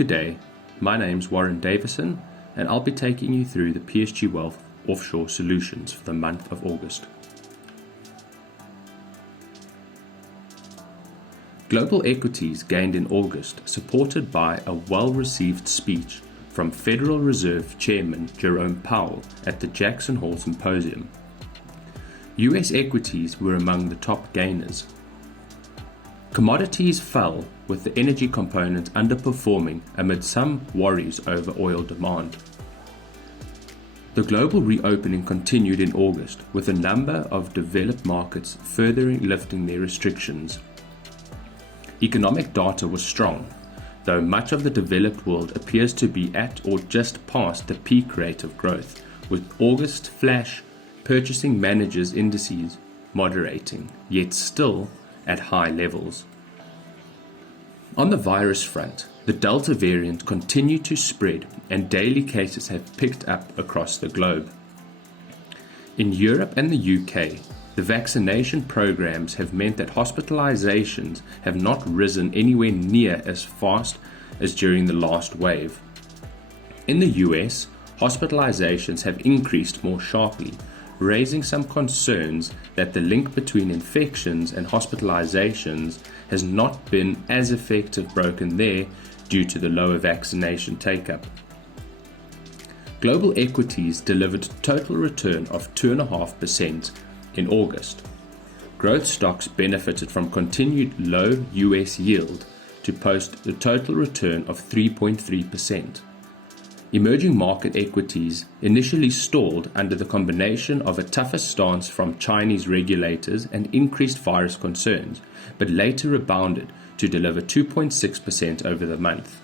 Good day, my name's Warren Davison and I'll be taking you through the PSG Wealth Offshore Solutions for the month of August. Global equities gained in August, supported by a well-received speech from Federal Reserve Chairman Jerome Powell at the Jackson Hole Symposium. US equities were among the top gainers. Commodities fell, with the energy component underperforming amid some worries over oil demand. The global reopening continued in August, with a number of developed markets further lifting their restrictions. Economic data was strong, though much of the developed world appears to be at or just past the peak rate of growth, with August flash purchasing managers' indices moderating, yet still at high levels. On the virus front, the Delta variant continued to spread and daily cases have picked up across the globe. In Europe and the UK, the vaccination programs have meant that hospitalizations have not risen anywhere near as fast as during the last wave. In the US, hospitalizations have increased more sharply, raising some concerns that the link between infections and hospitalizations has not been as effective broken there due to the lower vaccination take-up. Global equities delivered a total return of 2.5% in August. Growth stocks benefited from continued low US yield to post a total return of 3.3%. Emerging market equities initially stalled under the combination of a tougher stance from Chinese regulators and increased virus concerns, but later rebounded to deliver 2.6% over the month.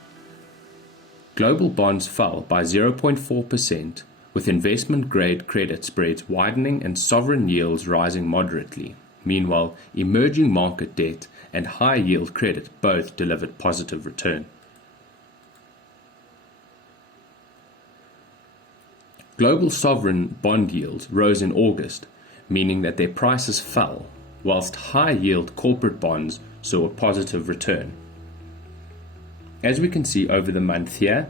Global bonds fell by 0.4%, with investment-grade credit spreads widening and sovereign yields rising moderately. Meanwhile, emerging market debt and high-yield credit both delivered positive return. Global sovereign bond yields rose in August, meaning that their prices fell, whilst high-yield corporate bonds saw a positive return. As we can see over the month here,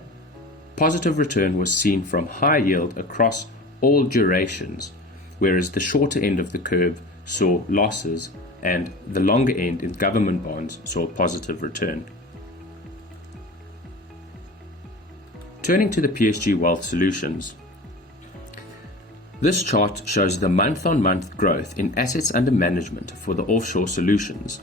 positive return was seen from high yield across all durations, whereas the shorter end of the curve saw losses and the longer end in government bonds saw a positive return. Turning to the PSG Wealth Solutions. This chart shows the month-on-month growth in assets under management for the offshore solutions.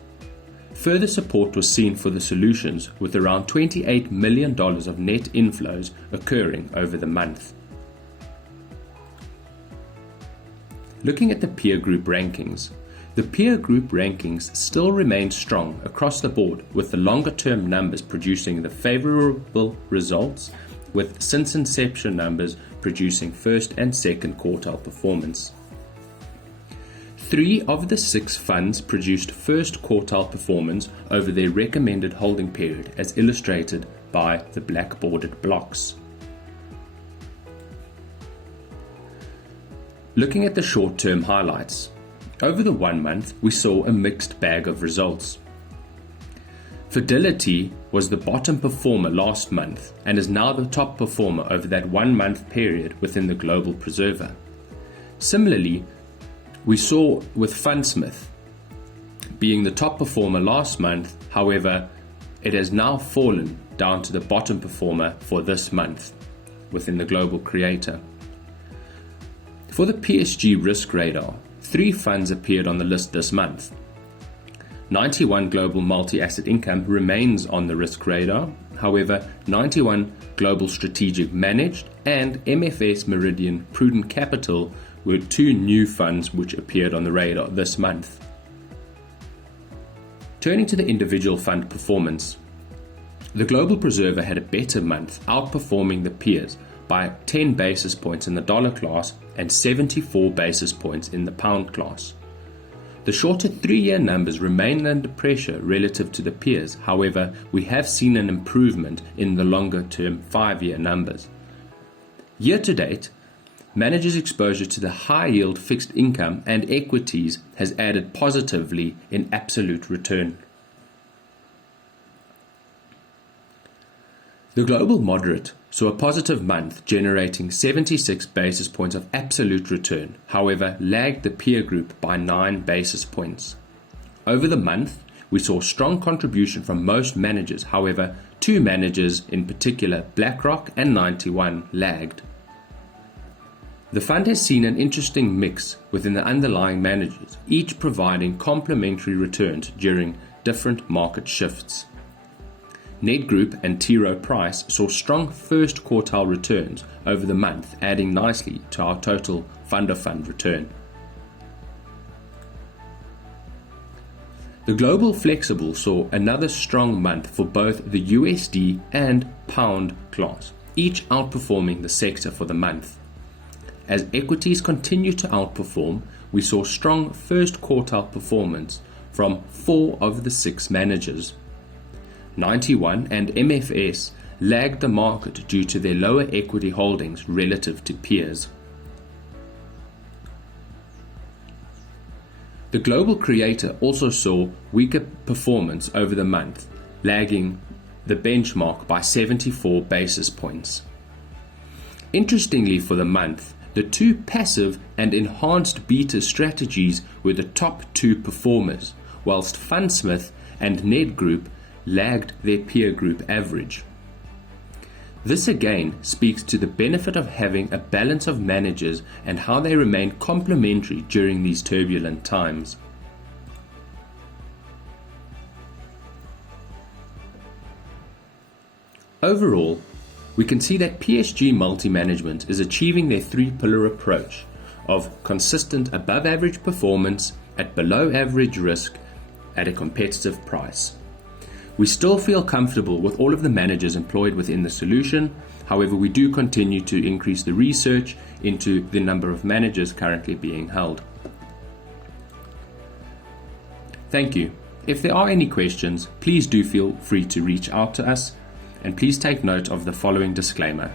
Further support was seen for the solutions, with around $28 million of net inflows occurring over the month. Looking at the peer group rankings, the peer group rankings still remain strong across the board, with the longer-term numbers producing the favorable results, with since inception numbers producing first and second quartile performance. 3 of the 6 funds produced first quartile performance over their recommended holding period, as illustrated by the black bordered blocks. Looking at the short-term highlights, over the 1 month we saw a mixed bag of results. Fidelity was the bottom performer last month and is now the top performer over that 1 month period within the global preserver. Similarly, we saw with Fundsmith being the top performer last month, however, it has now fallen down to the bottom performer for this month within the global creator. For the PSG risk radar, 3 funds appeared on the list this month. 91 Global Multi-Asset Income remains on the risk radar, however, 91 Global Strategic Managed and MFS Meridian Prudent Capital were 2 new funds which appeared on the radar this month. Turning to the individual fund performance, the Global Preserver had a better month, outperforming the peers by 10 basis points in the dollar class and 74 basis points in the pound class. The shorter 3-year numbers remain under pressure relative to the peers, however, we have seen an improvement in the longer-term 5-year numbers. Year to date, managers' exposure to the high-yield fixed income and equities has added positively in absolute return. The global moderate saw a positive month, generating 76 basis points of absolute return, however lagged the peer group by 9 basis points. Over the month, we saw strong contribution from most managers, however 2 managers in particular, BlackRock and 91, lagged. The fund has seen an interesting mix within the underlying managers, each providing complementary returns during different market shifts. Ned Group and T. Rowe Price saw strong first quartile returns over the month, adding nicely to our total fund-of-fund return. The Global Flexible saw another strong month for both the USD and Pound class, each outperforming the sector for the month. As equities continue to outperform, we saw strong first quartile performance from 4 of the 6 managers. 91 and MFS lagged the market due to their lower equity holdings relative to peers. The Global Creator also saw weaker performance over the month, lagging the benchmark by 74 basis points. Interestingly, for the month, the 2 passive and enhanced beta strategies were the top 2 performers, whilst Fundsmith and Ned Group lagged their peer group average. This again speaks to the benefit of having a balance of managers and how they remain complementary during these turbulent times. Overall, we can see that PSG Multi-Management is achieving their 3-pillar approach of consistent above-average performance at below-average risk at a competitive price. We still feel comfortable with all of the managers employed within the solution. However, we do continue to increase the research into the number of managers currently being held. Thank you. If there are any questions, please do feel free to reach out to us, and please take note of the following disclaimer.